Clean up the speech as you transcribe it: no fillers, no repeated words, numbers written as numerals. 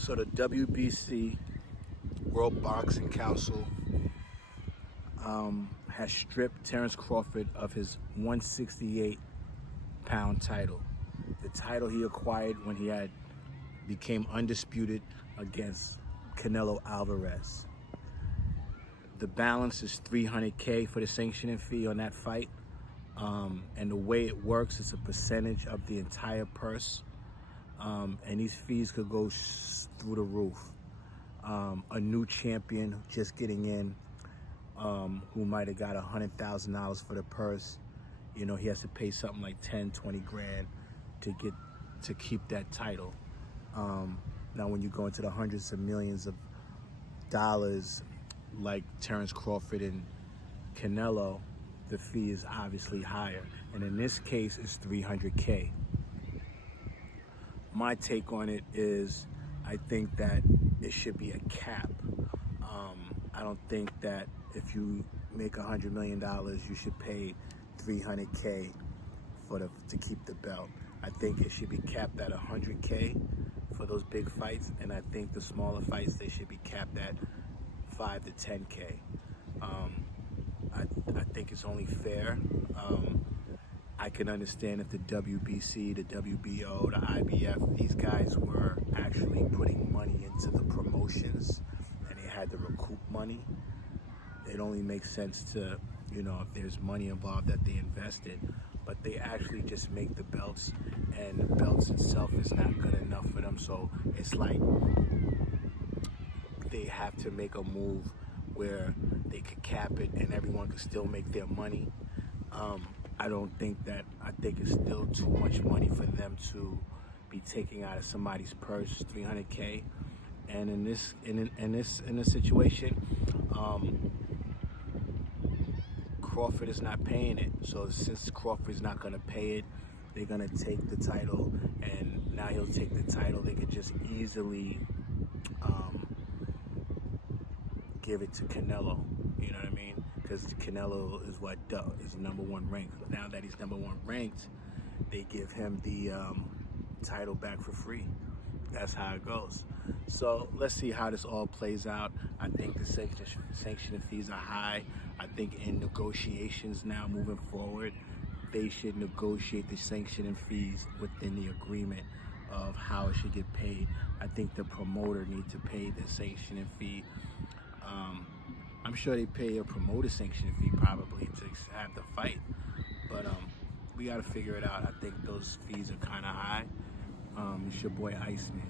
So the WBC, World Boxing Council, has stripped Terrence Crawford of his 168-pound title. The title he acquired when he became undisputed against Canelo Alvarez. The balance is $300K for the sanctioning fee on that fight. And the way it works is a percentage of the entire purse. And these fees could go through the roof. A new champion just getting in, who might have got $100,000 for the purse, he has to pay something like 10, 20 grand to keep that title. Now, when you go into the hundreds of millions of dollars, like Terrence Crawford and Canelo, the fee is obviously higher. And in this case, it's $300K. My take on it is, I think that it should be a cap. I don't think that if you make $100 million, you should pay $300K to keep the belt. I think it should be capped at $100K for those big fights, and I think the smaller fights, they should be capped at $5 to $10K. I think it's only fair. I can understand if the WBC, the WBO, the IBF, these guys were actually putting money into the promotions and they had to recoup money. It only makes sense to, if there's money involved, that they invested. But they actually just make the belts, and the belts itself is not good enough for them. So it's like they have to make a move where they could cap it and everyone could still make their money. I think it's still too much money for them to be taking out of somebody's purse, $300K. And in this situation, Crawford is not paying it. So since Crawford's not going to pay it, they're going to take the title, and now he'll take the title. They could just easily give it to Canelo. You know what I mean? Because Canelo is is number one ranked. Now that he's number one ranked, they give him the title back for free. That's how it goes. So let's see how this all plays out. I think the sanctioning fees are high. I think in negotiations now moving forward, they should negotiate the sanctioning fees within the agreement of how it should get paid. I think the promoter needs to pay the sanctioning fee. I'm sure they pay a promoter sanctioning fee probably to have the fight, but we got to figure it out. I think those fees are kind of high. It's your boy Iceman.